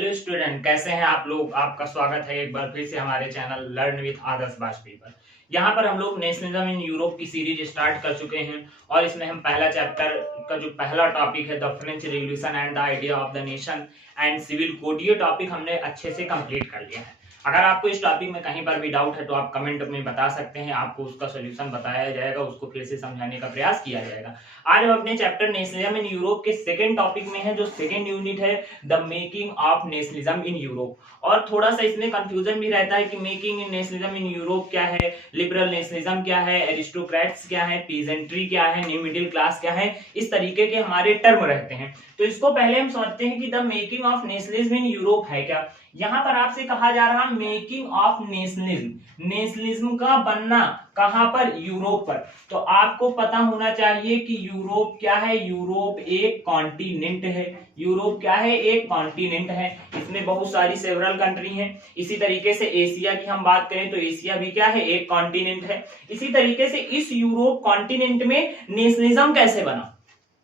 Hello student, कैसे हैं आप लोग। आपका स्वागत है एक बार फिर से हमारे चैनल लर्न विथ आदर्श वाजपेयी पर। यहाँ पर हम लोग नेशनलिज्म इन यूरोप की सीरीज स्टार्ट कर चुके हैं और इसमें हम पहला चैप्टर का जो पहला टॉपिक है the French revolution and the idea of the nation and civil code, ये टॉपिक हमने अच्छे से कंप्लीट कर लिया है। अगर आपको इस टॉपिक में कहीं पर भी डाउट है तो आप कमेंट में बता सकते हैं, आपको उसका सोल्यूशन बताया जाएगा, उसको फिर से समझाने का प्रयास किया जाएगा। आज हम अपने चैप्टर नेशनलिज्म इन यूरोप के सेकंड टॉपिक में है, जो सेकंड यूनिट है the making of nationalism in Europe. और थोड़ा सा इसमें कंफ्यूजन भी रहता है कि making in nationalism in Europe क्या है, लिबरल नेशनलिज्म क्या है, एरिस्टोक्रेट्स क्या है, पीजेंट्री क्या है, न्यू मिडिल क्लास क्या है, इस तरीके के हमारे टर्म रहते हैं। तो इसको पहले हम समझते हैं कि the making of nationalism in Europe है क्या। यहाँ पर आपसे कहा जा रहा मेकिंग ऑफ नेशनलिज्म, नेशनलिज्म का बनना कहां पर, यूरोप पर। तो आपको पता होना चाहिए कि यूरोप क्या है। यूरोप एक कॉन्टिनेंट है। यूरोप क्या है, एक कॉन्टिनेंट है। इसमें बहुत सारी सेवरल कंट्री हैं। इसी तरीके से एशिया की हम बात करें तो एशिया भी क्या है, एक कॉन्टिनेंट है। इसी तरीके से इस यूरोप कॉन्टिनेंट में नेशनलिज्म कैसे बना,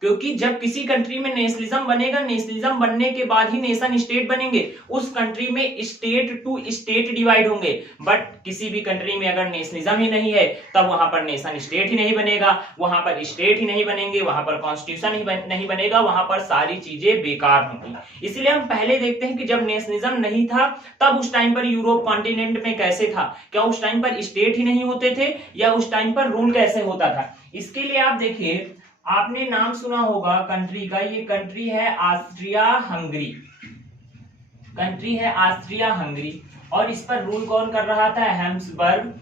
क्योंकि जब किसी कंट्री में नेशनलिज्म बनेगा, नेशनलिज्म बनने के बाद ही नेशन स्टेट बनेंगे। उस कंट्री में स्टेट टू स्टेट डिवाइड होंगे। बट किसी भी कंट्री में अगर नेशनलिज्म ही नहीं है तब वहां पर नेशन स्टेट ही नहीं बनेगा, वहां पर स्टेट ही नहीं बनेंगे, वहां पर कॉन्स्टिट्यूशन ही नहीं बनेगा, वहां पर सारी चीजें बेकार होंगी। इसलिए हम पहले देखते हैं कि जब नेशनलिज्म नहीं था तब उस टाइम पर यूरोप कॉन्टिनेंट में कैसे था। क्या उस टाइम पर स्टेट ही नहीं होते थे या उस टाइम पर रूल कैसे होता था। इसके लिए आप देखिए, आपने नाम सुना होगा कंट्री का, ये कंट्री है ऑस्ट्रिया हंगरी। कंट्री है ऑस्ट्रिया हंगरी और इस पर रूल कौन कर रहा था, हैब्सबर्ग।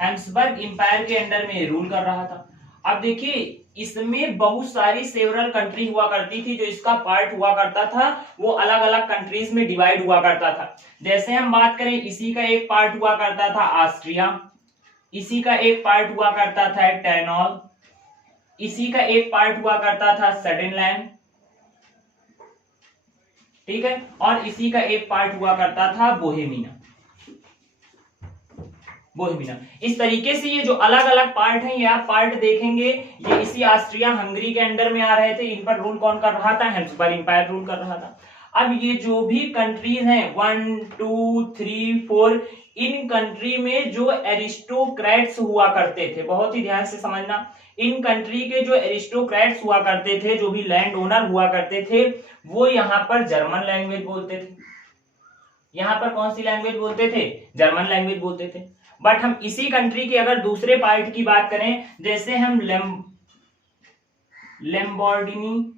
हैब्सबर्ग एम्पायर के अंडर में रूल कर रहा था। अब देखिए, इसमें बहुत सारी सेवरल कंट्री हुआ करती थी। जो इसका पार्ट हुआ करता था वो अलग अलग कंट्रीज में डिवाइड हुआ करता था। जैसे हम बात करें, इसी का एक पार्ट हुआ करता था ऑस्ट्रिया, इसी का एक पार्ट हुआ करता था टेनॉल, इसी का एक पार्ट हुआ करता था सडेनलैंड, ठीक है, और इसी का एक पार्ट हुआ करता था बोहेमिया। बोहेमिया इस तरीके से ये जो अलग अलग पार्ट हैं, ये आप पार्ट देखेंगे, ये इसी ऑस्ट्रिया हंगरी के अंडर में आ रहे थे। इन पर रूल कौन कर रहा था, हैब्सबर्ग एम्पायर रूल कर रहा था। अब ये जो भी कंट्रीज हैं 1 2 3 4, इन कंट्री में जो एरिस्टोक्रेट्स हुआ करते थे, बहुत ही ध्यान से समझना, इन कंट्री के जो एरिस्टोक्रेट्स हुआ करते थे, जो भी लैंड ओनर हुआ करते थे, वो यहाँ पर जर्मन लैंग्वेज बोलते थे। यहाँ पर कौन सी लैंग्वेज बोलते थे, जर्मन लैंग्वेज बोलते थे। बट हम इसी कंट्री के अगर दूसरे पार्ट की बात करें, जैसे हम लैम्बोर्गिनी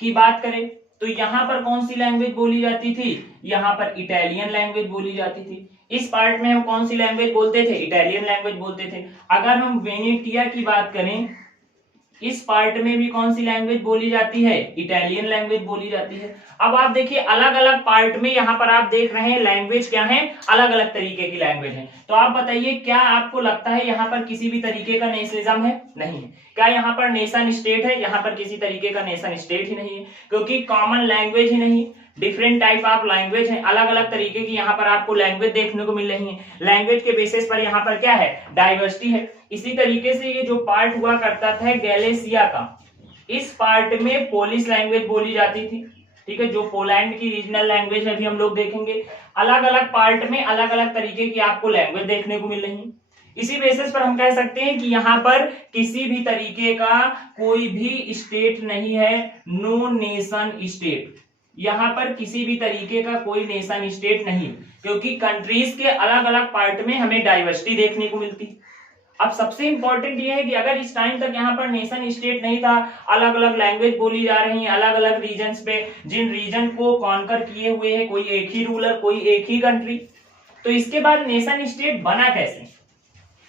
की बात करें, तो यहां पर कौन सी लैंग्वेज बोली जाती थी, यहां पर इटालियन लैंग्वेज बोली जाती थी। इस पार्ट में हम कौन सी लैंग्वेज बोलते थे, इटालियन लैंग्वेज बोलते थे। अगर हम वेनेटिया की बात करें, इस पार्ट में भी कौन सी लैंग्वेज बोली जाती है, इटालियन लैंग्वेज बोली जाती है। अब आप देखिए, अलग अलग पार्ट में यहाँ पर आप देख रहे हैं लैंग्वेज क्या है, अलग अलग तरीके की लैंग्वेज है। तो आप बताइए, क्या आपको लगता है यहाँ पर किसी भी तरीके का नेशनलिज्म है, नहीं है। क्या यहाँ पर नेशन स्टेट है, यहाँ पर किसी तरीके का नेशन स्टेट ही नहीं है, क्योंकि कॉमन लैंग्वेज ही नहीं। डिफरेंट टाइप ऑफ लैंग्वेज है, अलग अलग तरीके की यहाँ पर आपको लैंग्वेज देखने को मिल रही है। लैंग्वेज के बेसिस पर यहाँ पर क्या है, डाइवर्सिटी है। इसी तरीके से ये जो पार्ट हुआ करता था गैलिसिया का, इस पार्ट में पोलिश लैंग्वेज बोली जाती थी, ठीक है, जो पोलैंड की रीजनल लैंग्वेज है, अभी हम लोग देखेंगे। अलग अलग पार्ट में अलग अलग तरीके की आपको लैंग्वेज देखने को मिल रही है। इसी बेसिस पर हम कह सकते हैं कि यहाँ पर किसी भी तरीके का कोई भी स्टेट नहीं है, नो नेशन स्टेट। यहाँ पर किसी भी तरीके का कोई नेशन स्टेट नहीं, क्योंकि कंट्रीज के अलग अलग पार्ट में हमें डाइवर्सिटी देखने को मिलती। अब सबसे इंपॉर्टेंट ये है कि अगर इस टाइम तक यहाँ पर नेशन स्टेट नहीं था, अलग अलग लैंग्वेज बोली जा रही है, अलग अलग रीजन्स पे, जिन रीजन को कॉन्कर किए हुए है कोई एक ही रूलर, कोई एक ही कंट्री, तो इसके बाद नेशन स्टेट बना कैसे,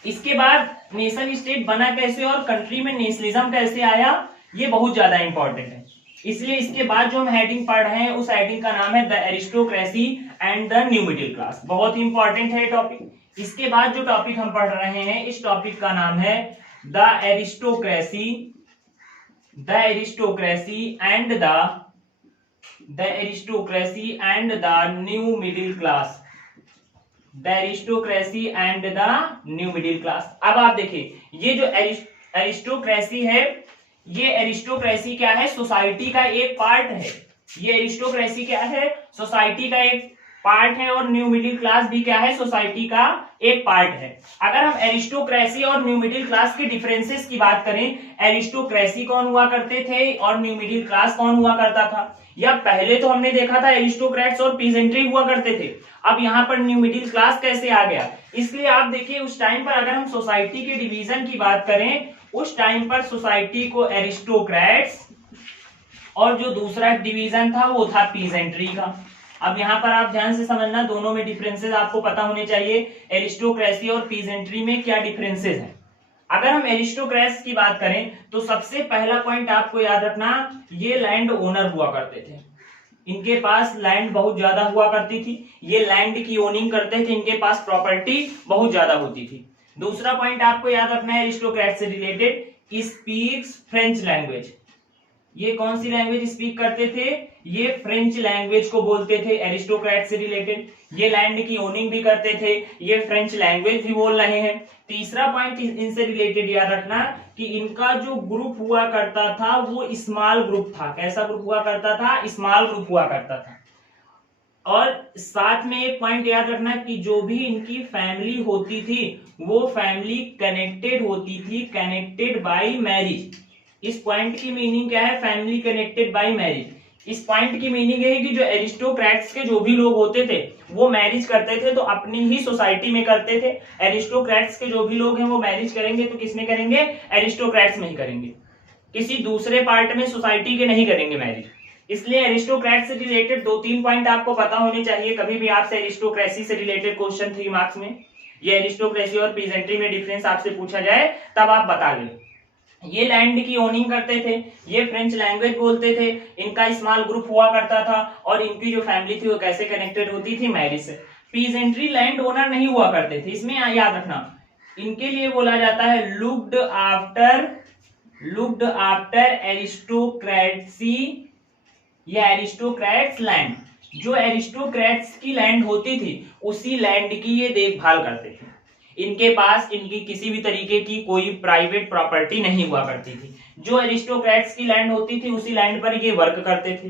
इसके बाद नेशन स्टेट बना कैसे और कंट्री में नेशनलिज्म कैसे आया, ये बहुत ज्यादा इंपॉर्टेंट है। इसलिए इसके बाद जो हम हेडिंग पढ़ रहे हैं, उस हेडिंग का नाम है the aristocracy and the new middle class. बहुत ही इंपॉर्टेंट है टॉपिक। इसके बाद जो टॉपिक हम पढ़ रहे हैं, इस टॉपिक का नाम है the aristocracy and the new middle class. The aristocracy and the new middle class. अब आप देखिए, ये जो एरिस्टोक्रेसी है, ये एरिस्टोक्रेसी क्या है, सोसाइटी का एक पार्ट है। ये एरिस्टोक्रेसी क्या है, सोसाइटी का एक पार्ट है, और न्यू मिडिल क्लास भी क्या है, सोसाइटी का एक पार्ट है। अगर हम एरिस्टोक्रेसी और न्यू मिडिल क्लास के डिफरेंसेस की बात करें, एरिस्टोक्रेसी कौन हुआ करते थे और न्यू मिडिल क्लास कौन हुआ करता था, या पहले तो हमने देखा था एरिस्टोक्रेट्स और पीजेंट्री हुआ करते थे, अब यहाँ पर न्यू मिडिल क्लास कैसे आ गया। इसलिए आप देखिए उस टाइम पर अगर हम सोसाइटी के डिवीजन की बात करें, उस टाइम पर सोसाइटी को एरिस्टोक्रेट्स और जो दूसरा डिवीजन था वो था पीजेंट्री का। अब यहाँ पर आप ध्यान से समझना, दोनों में डिफरेंसेस आपको पता होने चाहिए, एरिस्टोक्रेसी और पीजेंट्री में क्या डिफरेंसेस हैं। अगर हम एरिस्टोक्रेट्स की बात करें तो सबसे पहला पॉइंट आपको याद रखना, ये लैंड ओनर हुआ करते थे, इनके पास लैंड बहुत ज्यादा हुआ करती थी, ये लैंड की ओनिंग करते थे, इनके पास प्रॉपर्टी बहुत ज्यादा होती थी। दूसरा पॉइंट आपको याद रखना है एरिस्टोक्रेट से रिलेटेड, स्पीक्स फ्रेंच लैंग्वेज। ये कौन सी लैंग्वेज स्पीक करते थे, ये फ्रेंच लैंग्वेज को बोलते थे एरिस्टोक्रेट से रिलेटेड। ये लैंड की ओनिंग भी करते थे, ये फ्रेंच लैंग्वेज भी बोल रहे हैं। तीसरा पॉइंट इनसे रिलेटेड याद रखना कि इनका जो ग्रुप हुआ करता था वो स्मॉल ग्रुप था। कैसा ग्रुप हुआ करता था, स्मॉल ग्रुप हुआ करता था। और साथ में एक पॉइंट याद रखना कि जो भी इनकी फैमिली होती थी वो फैमिली कनेक्टेड होती थी, कनेक्टेड बाय मैरिज। इस पॉइंट की मीनिंग क्या है, फैमिली कनेक्टेड बाय मैरिज। इस पॉइंट की मीनिंग है कि जो एरिस्टोक्रेट्स के जो भी लोग होते थे वो मैरिज करते थे तो अपनी ही सोसाइटी में करते थे। एरिस्टोक्रेट्स के जो भी लोग हैं वो मैरिज करेंगे तो किसमें करेंगे, एरिस्टोक्रेट्स में ही करेंगे, किसी दूसरे पार्ट में सोसाइटी के नहीं करेंगे मैरिज। इसलिए एरिस्टोक्रेट से रिलेटेड 2-3 पॉइंट आपको पता होने चाहिए। कभी भी आपसे एरिस्टोक्रेसी से रिलेटेड क्वेश्चन 3 मार्क्स में, ये एरिस्टोक्रेसी और पीजेंट्री में डिफरेंस आपसे पूछा जाए तब आप बता लें। ये लैंड की ओनिंग करते थे, ये फ्रेंच लैंग्वेज बोलते थे, इनका स्मॉल ग्रुप हुआ करता था, और इनकी जो फैमिली थी वो कैसे कनेक्टेड होती थी, मैरिज से। पीजेंट्री लैंड ओनर नहीं हुआ करते थे, इसमें याद रखना इनके लिए बोला जाता है लुक्ड आफ्टर एरिस्टोक्रेसी या एरिस्टोक्रेट्स लैंड। जो एरिस्टोक्रेट्स की लैंड होती थी उसी लैंड की ये देखभाल करते थे। इनके पास इनकी किसी भी तरीके की कोई प्राइवेट प्रॉपर्टी नहीं हुआ करती थी। जो एरिस्टोक्रेट्स की लैंड होती थी उसी लैंड पर ये वर्क करते थे।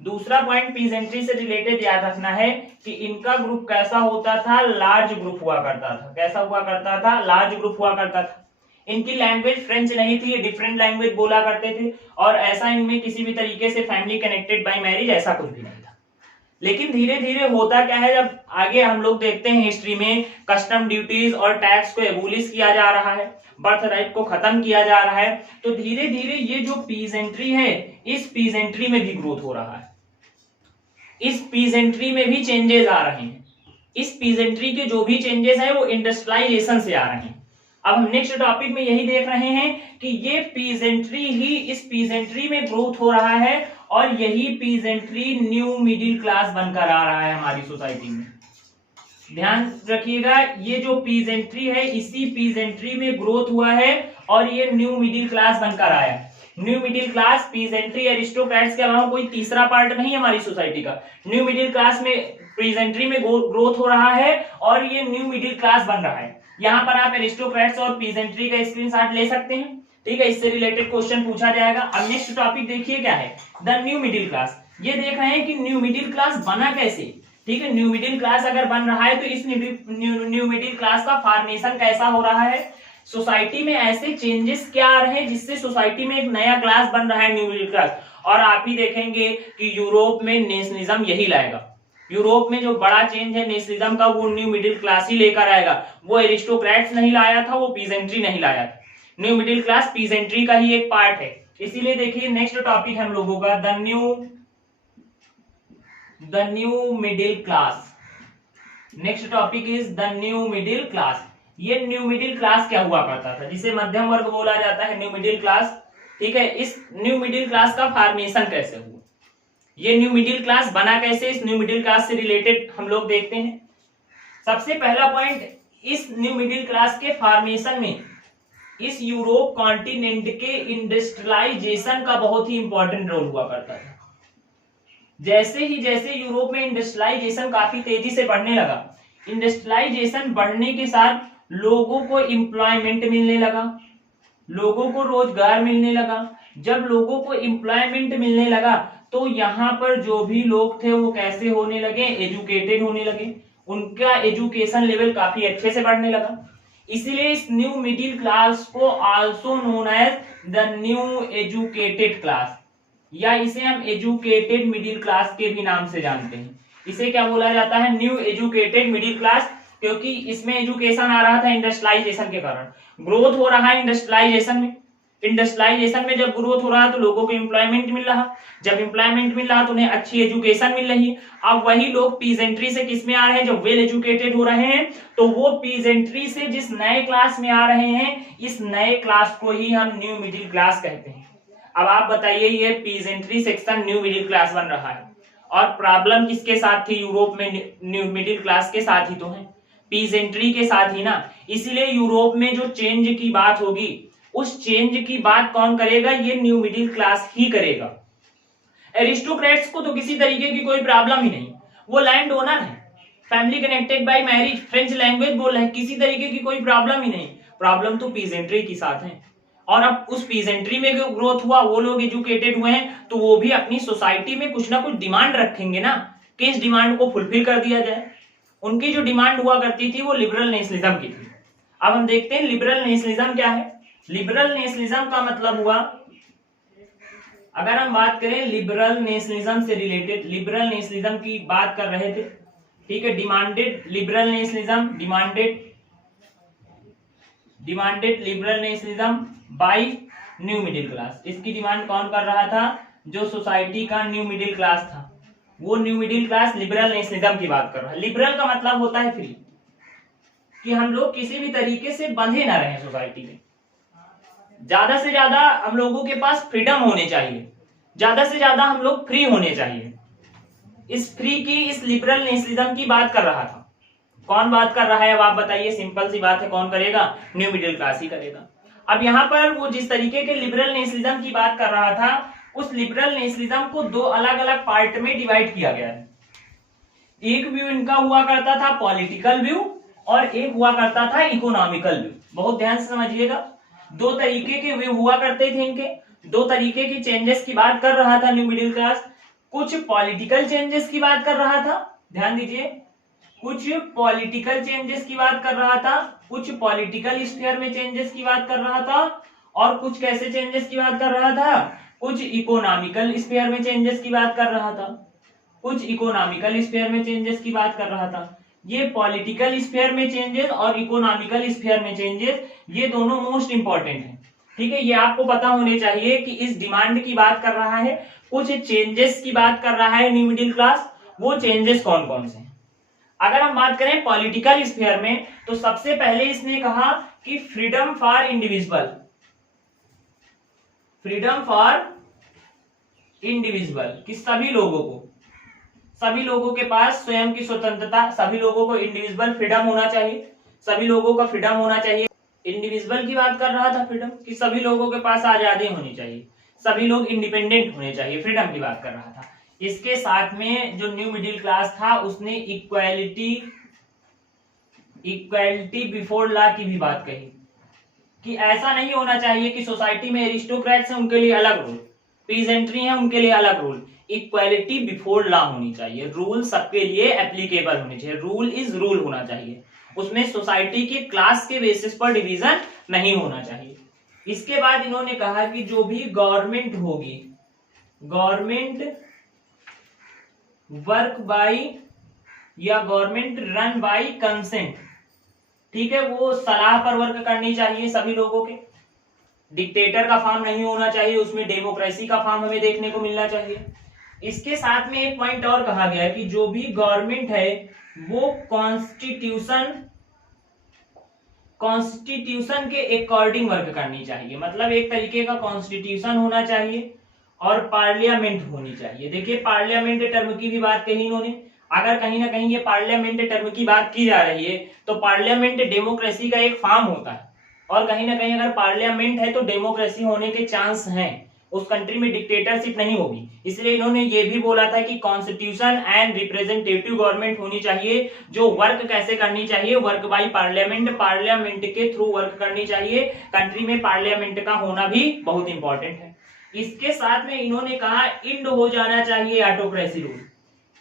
दूसरा पॉइंट पीजेंट्री से रिलेटेड याद रखना है कि इनका ग्रुप कैसा होता था, लार्ज ग्रुप हुआ करता था। कैसा हुआ करता था, लार्ज ग्रुप हुआ करता था। इनकी लैंग्वेज फ्रेंच नहीं थी, ये डिफरेंट लैंग्वेज बोला करते थे, और ऐसा इनमें किसी भी तरीके से फैमिली कनेक्टेड बाय मैरिज ऐसा कुछ भी नहीं था। लेकिन धीरे धीरे होता क्या है, जब आगे हम लोग देखते हैं हिस्ट्री में कस्टम ड्यूटीज और टैक्स को एबोलिश किया जा रहा है, बर्थ राइट को खत्म किया जा रहा है, तो धीरे धीरे ये जो पीजेंट्री है इस पीजेंट्री में भी ग्रोथ हो रहा है, इस पीजेंट्री में भी चेंजेस आ रहे हैं। इस पीजेंट्री के जो भी चेंजेस हैं वो इंडस्ट्रियलाइजेशन से आ रहे हैं। अब हम नेक्स्ट टॉपिक में यही देख रहे हैं कि ये पीजेंट्री ही इस पीजेंट्री में ग्रोथ हो रहा है, और यही पीजेंट्री न्यू मिडिल क्लास बनकर आ रहा है हमारी सोसाइटी में। ध्यान रखिएगा, ये जो पीजेंट्री है इसी पीजेंट्री में ग्रोथ हुआ है और ये न्यू मिडिल क्लास बनकर आया। New middle class peasantry aristocrats के अलावा कोई तीसरा पार्ट नहीं है हमारी सोसाइटी का। न्यू मिडिल क्लास में पीजेंट्री में ग्रोथ हो रहा है और ये न्यू मिडिल क्लास बन रहा है। यहाँ पर आप एरिस्टोक्रेट्स और पीजेंट्री का स्क्रीनशॉट ले सकते हैं, ठीक है, इससे रिलेटेड क्वेश्चन पूछा जाएगा। अब नेक्स्ट टॉपिक देखिए क्या है, द न्यू मिडिल क्लास। ये देख रहे हैं कि न्यू मिडिल क्लास बना कैसे, ठीक है। न्यू मिडिल क्लास अगर बन रहा है तो इस न्यू मिडिल क्लास का फॉर्मेशन कैसा हो रहा है, सोसाइटी में ऐसे चेंजेस क्या आ रहे हैं जिससे सोसाइटी में एक नया क्लास बन रहा है, न्यू मिडिल क्लास। और आप ही देखेंगे कि यूरोप में नेशनलिज्म यही लाएगा। यूरोप में जो बड़ा चेंज है नेशनलिज्म का वो न्यू मिडिल क्लास ही लेकर आएगा। वो एरिस्टोक्रेट्स नहीं लाया था, वो पीजेंट्री नहीं लाया था। न्यू मिडिल क्लास पीजेंट्री का ही एक पार्ट है। इसीलिए देखिए नेक्स्ट टॉपिक हम लोगों का the new middle class. Next topic is the new middle class. ये न्यू मिडिल क्लास क्या हुआ करता था, जिसे मध्यम वर्ग बोला जाता है, न्यू मिडिल क्लास, ठीक है। इस न्यू मिडिल क्लास का फॉर्मेशन कैसे हुआ, ये न्यू मिडिल क्लास बना कैसे, इस न्यू मिडिल क्लास से रिलेटेड हम लोग देखते हैं। सबसे पहला पॉइंट, इस न्यू मिडिल क्लास के फॉर्मेशन में इस यूरोप कॉन्टिनेंट के इंडस्ट्रियलाइजेशन का बहुत ही इंपॉर्टेंट रोल हुआ करता था। जैसे यूरोप में इंडस्ट्रियलाइजेशन काफी तेजी से बढ़ने लगा, इंडस्ट्रियलाइजेशन बढ़ने के साथ लोगों को एम्प्लॉयमेंट मिलने लगा, लोगों को रोजगार मिलने लगा। जब लोगों को एम्प्लॉयमेंट मिलने लगा तो यहाँ पर जो भी लोग थे वो कैसे होने लगे, एजुकेटेड होने लगे, उनका एजुकेशन लेवल काफी अच्छे से बढ़ने लगा। इसलिए इस न्यू मिडिल क्लास को also known as the new educated class, या इसे हम एजुकेटेड मिडिल क्लास के भी नाम से जानते हैं। इसे क्या बोला जाता है, न्यू एजुकेटेड मिडिल क्लास, क्योंकि इसमें एजुकेशन आ रहा था इंडस्ट्रियलाइजेशन के कारण, ग्रोथ हो रहा है इंडस्ट्रियलाइजेशन में। इंडस्ट्रियलाइजेशन में जब ग्रोथ हो रहा है तो लोगों को एम्प्लॉयमेंट मिल रहा, जब एम्प्लॉयमेंट मिल रहा तो उन्हें अच्छी एजुकेशन मिल रही है। अब वही लोग पीजेंट्री से किस में आ रहे हैं, जब वेल एजुकेटेड हो रहे हैं तो वो पीजेंट्री से जिस नए क्लास में आ रहे हैं, इस नए क्लास को ही हम न्यू मिडिल क्लास कहते हैं। अब आप बताइए, ये peasantry section new middle class बन रहा है, और प्रॉब्लम किसके साथ थी, यूरोप में न्यू मिडिल क्लास के साथ ही तो है, पीजेंट्री के साथ ही ना। इसलिए यूरोप में जो चेंज की बात होगी, उस चेंज की बात कौन करेगा, ये न्यू मिडिल क्लास ही करेगा। एरिस्टोक्रेट्स को तो किसी तरीके की कोई प्रॉब्लम ही नहीं, वो लैंड ओनर है, family connected by marriage, French language बोल रहे हैं, किसी तरीके की कोई प्रॉब्लम ही नहीं। प्रॉब्लम तो पीजेंट्री के साथ है। और अब उस पीजेंट्री में जो ग्रोथ हुआ, वो लोग एजुकेटेड हुए हैं तो वो भी अपनी सोसाइटी में कुछ ना कुछ डिमांड रखेंगे ना, कि इस डिमांड को फुलफिल कर दिया जाए। उनकी जो डिमांड हुआ करती थी वो लिबरल नेशनलिज्म की थी। अब हम देखते हैं लिबरल नेशनलिज्म क्या है। लिबरल नेशनलिज्म का मतलब हुआ, अगर हम बात करें लिबरल नेशनलिज्म से रिलेटेड, लिबरल नेशनलिज्म की बात कर रहे थे, ठीक है, demanded liberal nationalism, demanded liberal nationalism by new middle class. इसकी डिमांड कौन कर रहा था, जो सोसाइटी का न्यू मिडिल क्लास था, वो new middle class liberal nationalism की बात कर रहा है। लिबरल का मतलब होता है फ्री, कि हम लोग किसी भी तरीके से बंधे ना रहें सोसाइटी में, ज्यादा से ज्यादा हम लोगों के पास फ्रीडम होने चाहिए, ज्यादा से ज्यादा हम लोग फ्री होने चाहिए। इस फ्री की, इस लिबरल नेशनलिज्म की बात कर रहा था। कौन बात कर रहा है, अब आप बताइए, सिंपल सी बात है, कौन करेगा, न्यू मिडिल क्लास ही करेगा। अब यहाँ पर वो जिस तरीके के लिबरल नेशनलिज्म की बात कर रहा था, उस लिबरल नेशनलिज्म को दो अलग अलग पार्ट में डिवाइड किया गया है। एक व्यू इनका हुआ करता था पॉलिटिकल व्यू, और एक हुआ करता था इकोनॉमिकल व्यू। बहुत ध्यान से समझिएगा, दो तरीके के व्यू हुआ करते थे इनके, दो तरीके की चेंजेस की बात कर रहा था न्यू मिडिल क्लास। कुछ पॉलिटिकल चेंजेस की बात कर रहा था, ध्यान दीजिए, कुछ पॉलिटिकल चेंजेस की बात कर रहा था, कुछ पॉलिटिकल स्फीयर में चेंजेस की बात कर रहा था, और कुछ कैसे चेंजेस की बात कर रहा था, कुछ इकोनॉमिकल स्फीयर में चेंजेस की बात कर रहा था, कुछ इकोनॉमिकल स्फीयर में चेंजेस की बात कर रहा था। ये पॉलिटिकल स्फीयर में चेंजेस और इकोनॉमिकल स्फीयर में चेंजेस, ये दोनों मोस्ट इंपॉर्टेंट हैं, ठीक है। ये आपको पता होने चाहिए कि इस डिमांड की बात कर रहा है, कुछ चेंजेस की बात कर रहा है न्यू मिडिल क्लास, वो चेंजेस कौन कौन से हैं। अगर हम बात करें पॉलिटिकल स्फीयर में, तो सबसे पहले इसने कहा कि freedom for individual, freedom for individual, कि सभी लोगों के पास स्वयं की स्वतंत्रता, सभी लोगों को इंडिविजुअल फ्रीडम होना चाहिए, सभी लोगों का फ्रीडम होना चाहिए। इंडिविजुअल की बात कर रहा था फ्रीडम, कि सभी लोगों के पास आजादी होनी चाहिए, सभी लोग इंडिपेंडेंट होने चाहिए, फ्रीडम की बात कर रहा था। इसके साथ में जो न्यू मिडिल क्लास था उसने इक्वालिटी बिफोर लॉ की भी बात कही, कि ऐसा नहीं होना चाहिए कि सोसाइटी में एरिस्टोक्रेट्स हैं उनके लिए अलग रूल, पीजेंट्री हैं उनके लिए अलग रूल, इक्वालिटी बिफोर लॉ होनी चाहिए, रूल सबके लिए एप्लीकेबल होनी चाहिए, रूल इज रूल होना चाहिए, उसमें सोसाइटी की क्लास के बेसिस पर डिवीजन नहीं होना चाहिए। इसके बाद इन्होंने कहा कि जो भी गवर्नमेंट होगी, गवर्नमेंट वर्क बाय या गवर्नमेंट रन बाय कंसेंट, ठीक है, वो सलाह पर वर्क करनी चाहिए सभी लोगों के, डिक्टेटर का फॉर्म नहीं होना चाहिए, उसमें डेमोक्रेसी का फॉर्म हमें देखने को मिलना चाहिए। इसके साथ में एक पॉइंट और कहा गया है कि जो भी गवर्नमेंट है वो कॉन्स्टिट्यूशन के अकॉर्डिंग वर्क करनी चाहिए, मतलब एक तरीके का कॉन्स्टिट्यूशन होना चाहिए और पार्लियामेंट होनी चाहिए। देखिए पार्लियामेंट टर्म की भी बात कही इन्होंने, अगर कहीं ना कहीं ये पार्लियामेंट टर्म की बात की जा रही है तो पार्लियामेंट डेमोक्रेसी का एक फॉर्म होता है, और कहीं ना कहीं अगर पार्लियामेंट है तो डेमोक्रेसी होने के चांस हैं, उस कंट्री में डिक्टेटरशिप नहीं होगी। इसलिए इन्होंने ये भी बोला था कि कॉन्स्टिट्यूशन एंड रिप्रेजेंटेटिव गवर्नमेंट होनी चाहिए, जो वर्क कैसे करनी चाहिए, वर्क बाय पार्लियामेंट, पार्लियामेंट के थ्रू वर्क करनी चाहिए। कंट्री में पार्लियामेंट का होना भी बहुत इंपॉर्टेंट है। इसके साथ में इन्होंने कहा इंड हो जाना चाहिए autocracy rule,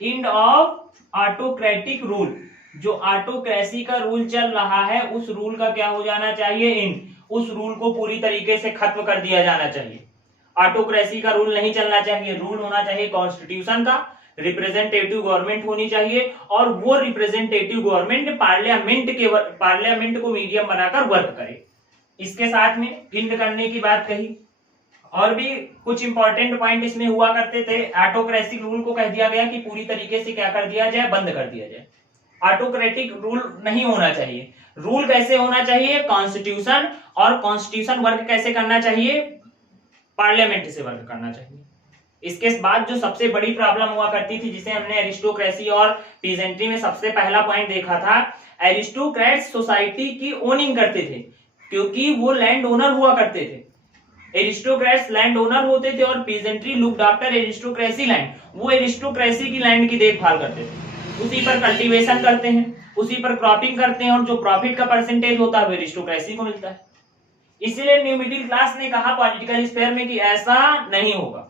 end of autocratic rule. जो ऑटोक्रेसी का रूल चल रहा है उस रूल का क्या हो जाना चाहिए, इंड, उस रूल को पूरी तरीके से खत्म कर दिया जाना चाहिए। ऑटोक्रेसी का रूल नहीं चलना चाहिए, रूल होना चाहिए कॉन्स्टिट्यूशन का, रिप्रेजेंटेटिव गवर्नमेंट होनी चाहिए और वो रिप्रेजेंटेटिव गवर्नमेंट पार्लियामेंट को मीडियम बनाकर वर्क करे। इसके साथ में इंड करने की बात कही। और भी कुछ इंपॉर्टेंट पॉइंट इसमें हुआ करते थे। ऑटोक्रेटिक रूल को कह दिया गया कि पूरी तरीके से क्या कर दिया जाए, बंद कर दिया जाए। ऑटोक्रेटिक रूल नहीं होना चाहिए। रूल कैसे होना चाहिए, कॉन्स्टिट्यूशन, और कॉन्स्टिट्यूशन वर्क कैसे करना चाहिए, पार्लियामेंट से वर्क करना चाहिए। इसके बाद जो सबसे बड़ी प्रॉब्लम हुआ करती थी, जिसे हमने एरिस्टोक्रेसी और पीजेंट्री में सबसे पहला पॉइंट देखा था, एरिस्टोक्रेट्स सोसाइटी की ओनिंग करते थे क्योंकि वो लैंड ओनर हुआ करते थे। एरिस्टोक्रेट्स लैंड ओनर होते थे और peasantry looked after aristocracy land, वो एरिस्टोक्रेसी की लैंड की देखभाल करते थे, उसी पर कल्टीवेशन करते हैं, उसी पर क्रॉपिंग करते हैं और जो प्रॉफिट का परसेंटेज होता है वो एरिस्टोक्रेसी को मिलता है। इसीलिए न्यू मिडिल क्लास ने कहा पॉलिटिकल स्फीयर में कि ऐसा नहीं होगा,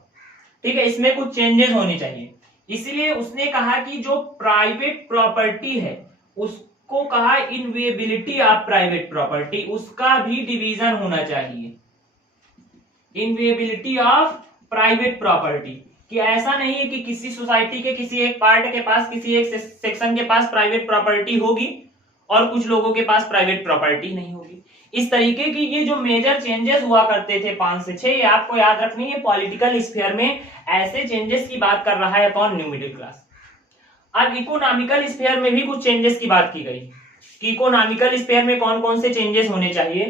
ठीक है, इसमें कुछ चेंजेस होनी चाहिए। इसलिए उसने कहा कि जो प्राइवेट प्रॉपर्टी है उसको कहा इनवेबिलिटी ऑफ प्राइवेट प्रॉपर्टी, उसका भी डिवीजन होना चाहिए। इनवेबिलिटी ऑफ प्राइवेट प्रॉपर्टी, कि ऐसा नहीं है कि किसी सोसाइटी के किसी एक पार्ट के पास, किसी एक सेक्शन के पास प्राइवेट प्रॉपर्टी होगी और कुछ लोगों के पास प्राइवेट प्रॉपर्टी नहीं होगी। इस तरीके की ये जो मेजर चेंजेस हुआ करते थे 5 से 6, ये आपको याद रखनी है। पॉलिटिकल स्फीयर में ऐसे चेंजेस की बात कर रहा है कौन, न्यू मिडिल क्लास। अब इकोनॉमिकल स्फीयर में भी कुछ चेंजेस की बात की गई कि इकोनॉमिकल स्फीयर में कौन कौन से चेंजेस होने चाहिए।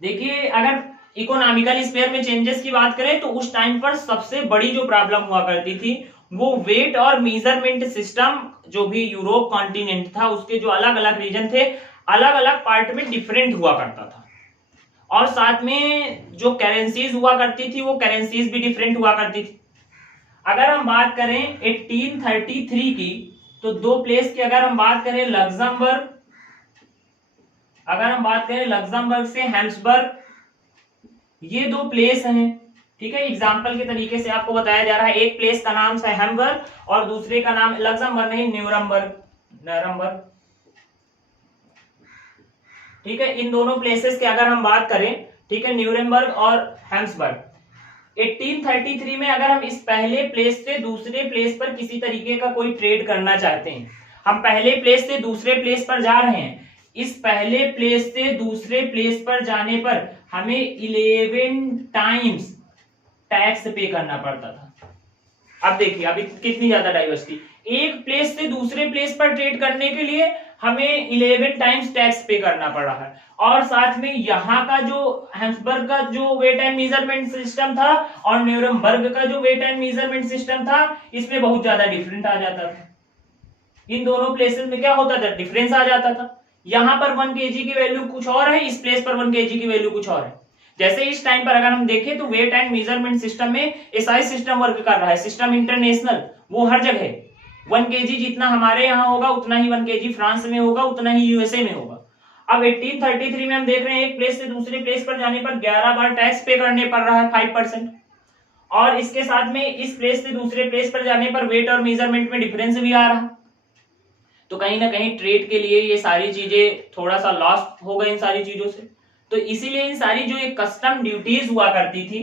देखिए, अगर इकोनॉमिकल स्फीयर में चेंजेस की बात करें तो उस टाइम पर सबसे बड़ी जो प्रॉब्लम हुआ करती थी वो वेट और मेजरमेंट सिस्टम, जो भी यूरोप कॉन्टिनेंट था उसके जो अलग अलग रीजन थे, अलग अलग पार्ट में डिफरेंट हुआ करता था। और साथ में जो करेंसीज हुआ करती थी वो करेंसीज भी डिफरेंट हुआ करती थी। अगर हम बात करें 1833 की, तो दो प्लेस की अगर हम बात करें, लग्जमबर्ग, अगर हम बात करें लग्जमबर्ग से हैम्सबर्ग, ये दो प्लेस हैं, ठीक है। एग्जाम्पल के तरीके से आपको बताया जा रहा है, एक प्लेस का नाम है हैम्बर्ग और दूसरे का नाम लग्जमबर्ग नहीं, न्यूरमबर्ग, ठीक है। इन दोनों प्लेसेस की अगर हम बात करें, ठीक है, न्यूरमबर्ग और हैम्सबर्ग, 1833 में अगर हम इस पहले प्लेस से दूसरे प्लेस पर किसी तरीके का कोई ट्रेड करना चाहते हैं, हम पहले प्लेस से दूसरे प्लेस पर जा रहे हैं, इस पहले प्लेस से दूसरे प्लेस पर जाने पर हमें 11 टाइम्स टैक्स पे करना पड़ता था। अब देखिए अभी कितनी ज्यादा डाइवर्सिटी, एक प्लेस से दूसरे प्लेस पर ट्रेड करने के लिए हमें 11 टाइम्स टैक्स पे करना पड़ रहा है। और साथ में यहाँ का जो हैम्सबर्ग का जो वेट एंड मेजरमेंट सिस्टम था और न्यूरमबर्ग का जो वेट एंड मेजरमेंट सिस्टम था, इसमें बहुत ज्यादा डिफरेंट आ जाता था। इन दोनों प्लेसेस में क्या होता था, डिफरेंस आ जाता था। यहाँ पर 1 kg की वैल्यू कुछ और है, इस प्लेस पर 1 kg की वैल्यू कुछ और है। जैसे इस टाइम पर अगर हम देखें तो वेट एंड मेजरमेंट सिस्टम में एसआई सिस्टम वर्क कर रहा है, सिस्टम इंटरनेशनल, वो हर जगह 1 kg जितना हमारे यहाँ होगा उतना ही 1 kg फ्रांस में होगा, उतना ही यूएसए में होगा। अब 1833 में हम देख रहे हैं एक प्लेस से दूसरे प्लेस पर जाने पर 11 बार टैक्स पे करने पड़ रहा है 5%। और इसके साथ में इस प्लेस से दूसरे प्लेस पर जाने पर वेट और मेजरमेंट में डिफरेंस भी आ रहा है। तो कहीं ना कहीं ट्रेड के लिए ये सारी चीजें थोड़ा सा लॉस हो गए इन सारी चीजों से। तो इसीलिए इन सारी जो एक कस्टम ड्यूटीज हुआ करती थी,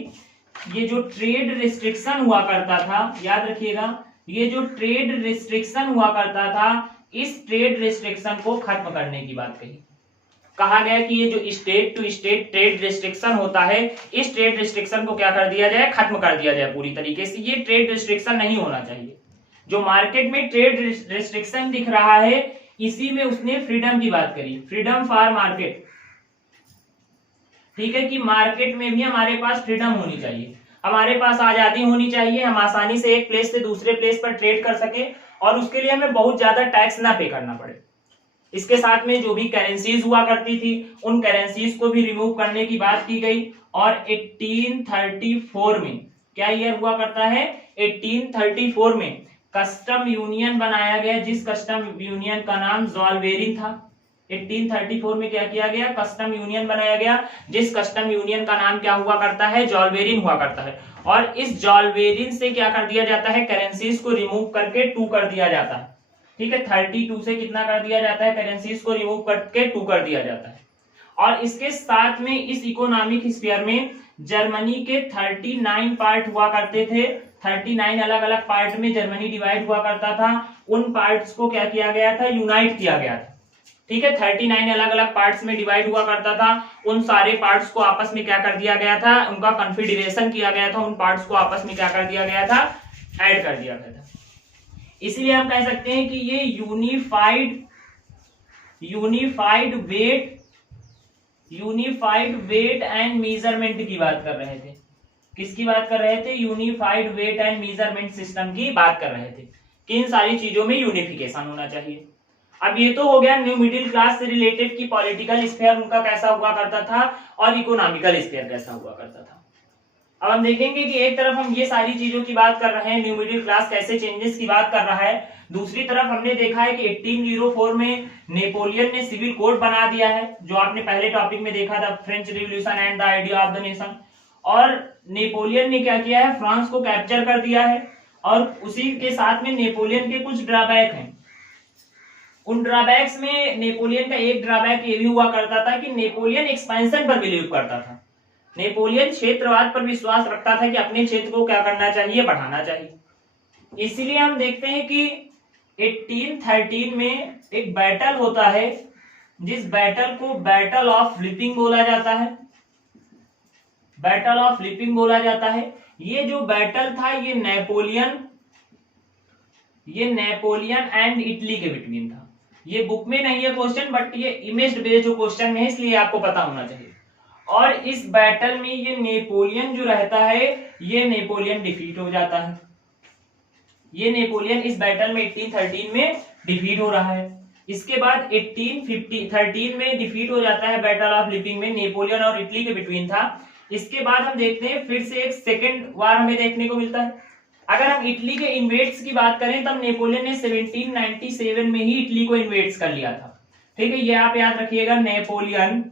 ये जो ट्रेड रिस्ट्रिक्शन हुआ करता था, याद रखिएगा, ये जो ट्रेड रिस्ट्रिक्शन हुआ करता था, इस ट्रेड रिस्ट्रिक्शन को खत्म करने की बात कही। कहा गया कि ये जो state to state trade restriction होता है, इस ट्रेड रिस्ट्रिक्शन को क्या कर दिया जाए, खत्म कर दिया जाए पूरी तरीके से। ये ट्रेड रिस्ट्रिक्शन नहीं होना चाहिए। जो मार्केट में ट्रेड रिस्ट्रिक्शन दिख रहा है, इसी में उसने फ्रीडम की बात करी, फ्रीडम फॉर मार्केट, ठीक है, कि मार्केट में भी हमारे पास फ्रीडम होनी चाहिए, हमारे पास आजादी होनी चाहिए, हम आसानी से एक प्लेस से दूसरे प्लेस पर ट्रेड कर सके और उसके लिए हमें बहुत ज्यादा टैक्स ना पे करना पड़े। इसके साथ में जो भी करेंसीज हुआ करती थी, उन करेंसीज को भी रिमूव करने की बात की गई और 1834 में क्या ईयर हुआ करता है, 1834 में कस्टम यूनियन बनाया गया, जिस कस्टम यूनियन का नाम जॉल्वेरिन था। 1834 में क्या किया गया, कस्टम यूनियन बनाया गया, जिस कस्टम यूनियन का नाम क्या हुआ करता है, जॉल्वेरिन हुआ करता है। और इस जॉल्वेरिन से क्या कर दिया जाता है, करेंसीज को रिमूव करके 2 कर दिया जाता है। ठीक है, 32 से कितना कर दिया जाता है, करेंसीज को रिमूव करके 2 कर दिया जाता है। और इसके साथ में इस इकोनॉमिक स्फीयर में जर्मनी के 39 पार्ट हुआ करते थे। 39 अलग अलग पार्ट में जर्मनी डिवाइड हुआ करता था। उन पार्ट्स को क्या किया गया था, यूनाइट किया गया था। ठीक है, 39 अलग अलग पार्ट्स में डिवाइड हुआ करता था। उन सारे पार्ट्स को आपस में क्या कर दिया गया था, उनका कन्फेडरेशन किया गया था। उन पार्ट्स को आपस में क्या कर दिया गया था, ऐड कर दिया गया था। इसलिए हम कह सकते हैं कि ये यूनिफाइड वेट एंड मेजरमेंट की बात कर रहे थे। किसकी बात कर रहे थे, unified weight and measurement system की बात कर रहे थे कि इन सारी चीजों में यूनिफिकेशन होना चाहिए। अब ये तो हो गया न्यू मिडिल क्लास से रिलेटेड की पॉलिटिकल स्फीयर उनका कैसा हुआ करता था और इकोनॉमिकल स्फीयर कैसा हुआ करता था। अब हम देखेंगे कि एक तरफ हम ये सारी चीजों की बात कर रहे हैं, न्यू मिडिल क्लास कैसे चेंजेस की बात कर रहा है, दूसरी तरफ हमने देखा है कि 1804 में नेपोलियन ने सिविल कोड बना दिया है, जो आपने पहले टॉपिक में देखा था, French revolution and the idea of the nation. और नेपोलियन ने क्या किया है, फ्रांस को कैप्चर कर दिया है। और उसी के साथ में नेपोलियन के कुछ ड्रॉबैक हैं। उन ड्रॉबैक्स में नेपोलियन का एक ड्रॉबैक ये भी हुआ करता था कि नेपोलियन एक्सपेंशन पर बिलीव करता था। नेपोलियन क्षेत्रवाद पर विश्वास रखता था कि अपने क्षेत्र को क्या करना चाहिए, बढ़ाना चाहिए। इसीलिए हम देखते हैं कि 1813 में एक बैटल होता है, जिस बैटल को बैटल ऑफ लिपिंग बोला जाता है। बैटल ऑफ लिपिंग बोला जाता है। ये जो बैटल था ये नेपोलियन एंड इटली के बिटवीन था। ये बुक में नहीं है क्वेश्चन, बट ये इमेज बेस्ड जो क्वेश्चन है, इसलिए आपको पता होना चाहिए। और इस बैटल में ये नेपोलियन जो रहता है, ये नेपोलियन डिफीट हो जाता है। ये नेपोलियन इस बैटल में 1813 में डिफीट हो रहा है। इसके बाद 1813 में डिफीट हो जाता है बैटल ऑफ लिपिंग में, नेपोलियन और इटली के बिटवीन था। इसके बाद हम देखते हैं फिर से एक सेकेंड वार हमें देखने को मिलता है। अगर हम इटली के इन्वेड्स की बात करें, तब नेपोलियन ने 1797 में ही इटली को इन्वेड्स कर लिया था। ठीक है, ये आप याद रखिएगा, नेपोलियन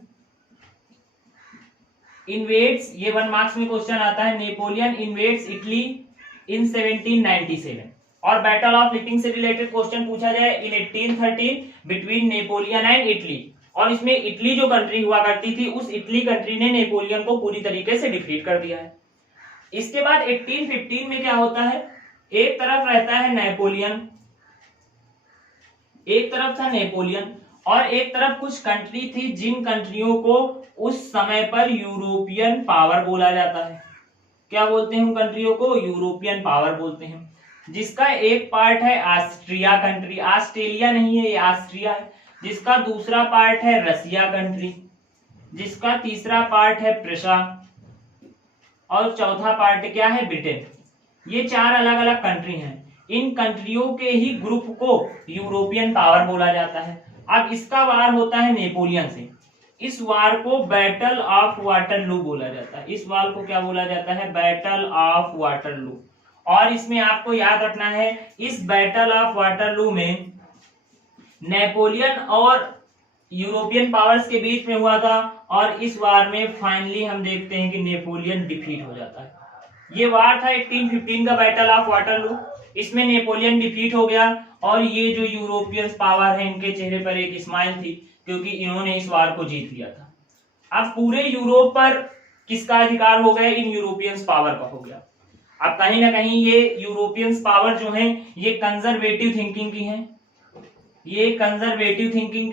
इन्वेड्स, ये 1 मार्क्स में क्वेश्चन आता है, नेपोलियन इन्वेड्स इटली इन 1797। और बैटल ऑफ लिपिंग से रिलेटेड क्वेश्चन पूछा जाए इन 1813 बिटवीन नेपोलियन एंड इटली, और इसमें इटली जो कंट्री हुआ करती थी, उस इटली कंट्री ने नेपोलियन को पूरी तरीके से डिफीट कर दिया है। इसके बाद 1815 में क्या होता है, एक तरफ रहता है नेपोलियन, एक तरफ था नेपोलियन, और एक तरफ कुछ कंट्री थी जिन कंट्रियों को उस समय पर यूरोपियन पावर बोला जाता है। क्या बोलते हैं उन कंट्रियों को, यूरोपियन पावर बोलते हैं। जिसका एक पार्ट है ऑस्ट्रिया कंट्री, ऑस्ट्रेलिया नहीं है, ये ऑस्ट्रिया है। जिसका दूसरा पार्ट है रसिया कंट्री, जिसका तीसरा पार्ट है प्रूसिया, और चौथा पार्ट क्या है, ब्रिटेन। ये 4 अलग अलग कंट्री हैं। इन कंट्रियों के ही ग्रुप को यूरोपियन पावर बोला जाता है। अब इसका वार होता है नेपोलियन से। इस वार को बैटल ऑफ वाटरलू बोला जाता है। इस वार को क्या बोला जाता है, बैटल ऑफ वाटरलू। और इसमें आपको याद रखना है, इस बैटल ऑफ वाटरलू में नेपोलियन और यूरोपियन पावर्स के बीच में हुआ था, और इस वार में फाइनली हम देखते हैं कि नेपोलियन डिफीट हो जाता है। ये वार था 1815 का बैटल ऑफ वाटरलू। इसमें नेपोलियन डिफीट हो गया, और ये जो यूरोपियन पावर है, इनके चेहरे पर एक स्माइल थी, क्योंकि इन्होंने इस वार को जीत लिया था। अब पूरे यूरोप पर किसका अधिकार हो गया, इन यूरोपियंस पावर का हो गया। अब कहीं ना कहीं ये यूरोपियंस पावर जो है, ये कंजर्वेटिव थिंकिंग की है, ये कंजर्वेटिव थिंकिंग की